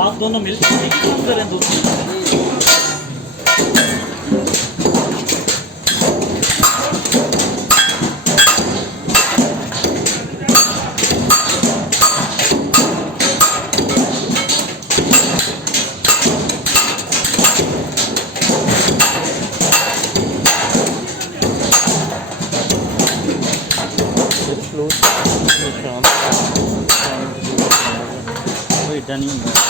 आप दोनों मिलकर काम करें दोनों। कोई इतना नहीं होगा।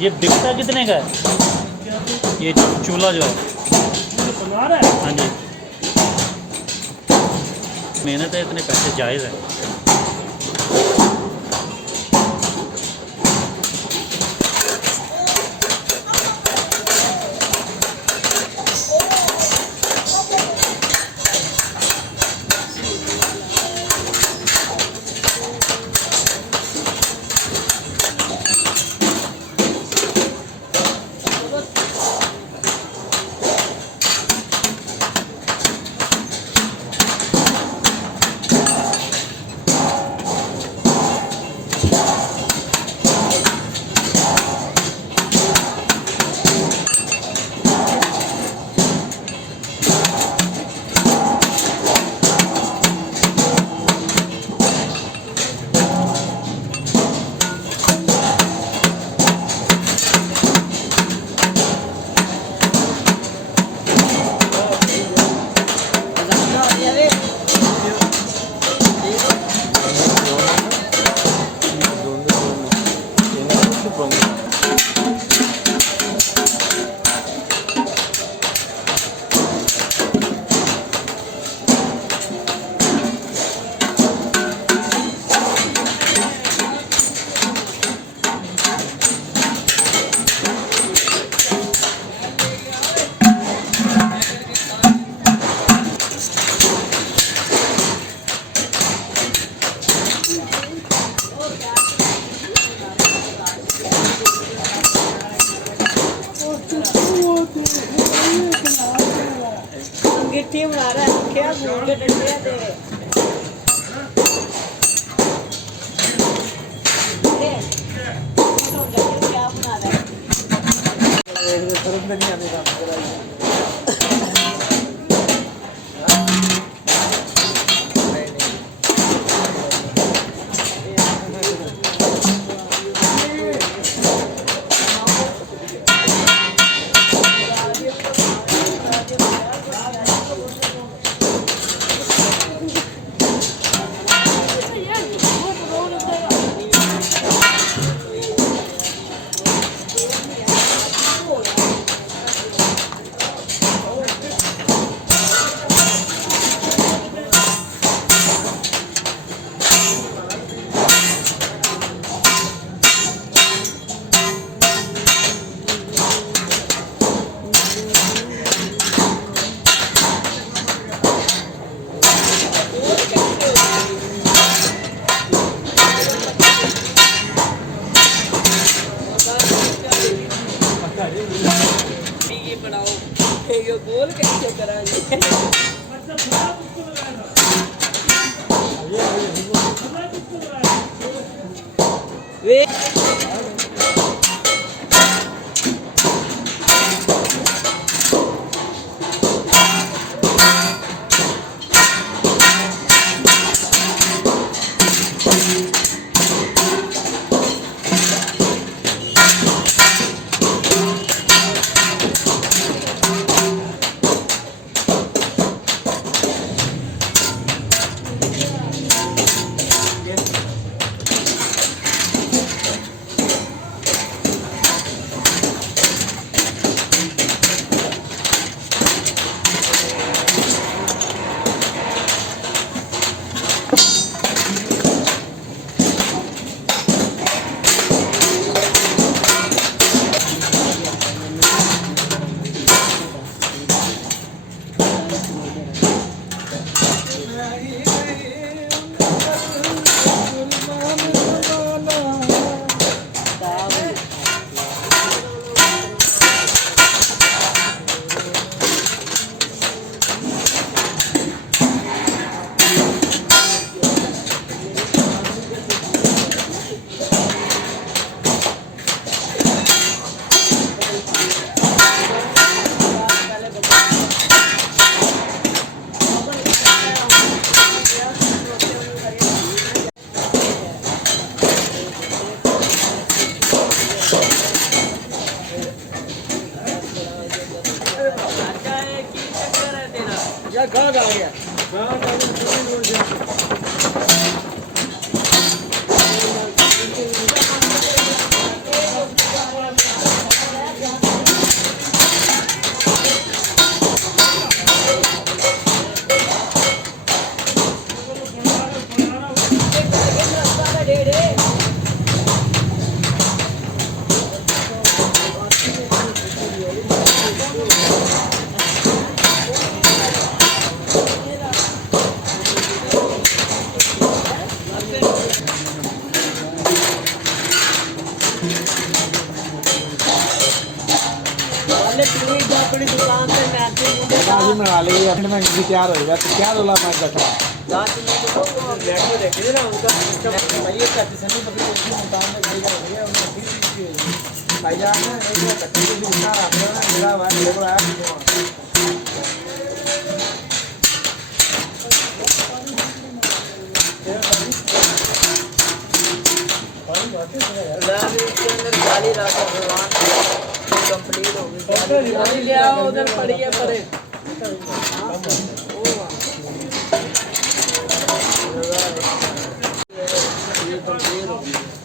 ये बिकता कितने का है ये चूल्हा जो है? हाँ जी, मेहनत है, इतने पैसे जायज़ है। मिट्टी बना रहा है क्या भूखे डंडे दे क्या बना रहा है नहीं आने का ये गोल कैसे कराएंगे वे गाग आ गया अपनी दुकान पे मैं बना लेगी अपने में भी तैयार होएगा तो क्या रोला मैं बैठा रात में तो नेट में देख ना उनका सिस्टम भाई ये करते सनी पकड़ के मकान में भेजा हो गया उन्होंने फिर भाईजान ने एक कट्टे के उतार आपने ना मेरा भाई देखो आया इसके अंदर खाली रखा भगवान कंप्लीट हो गई ले आओ उधर पड़ी है परे ये कंप्लीट हो गई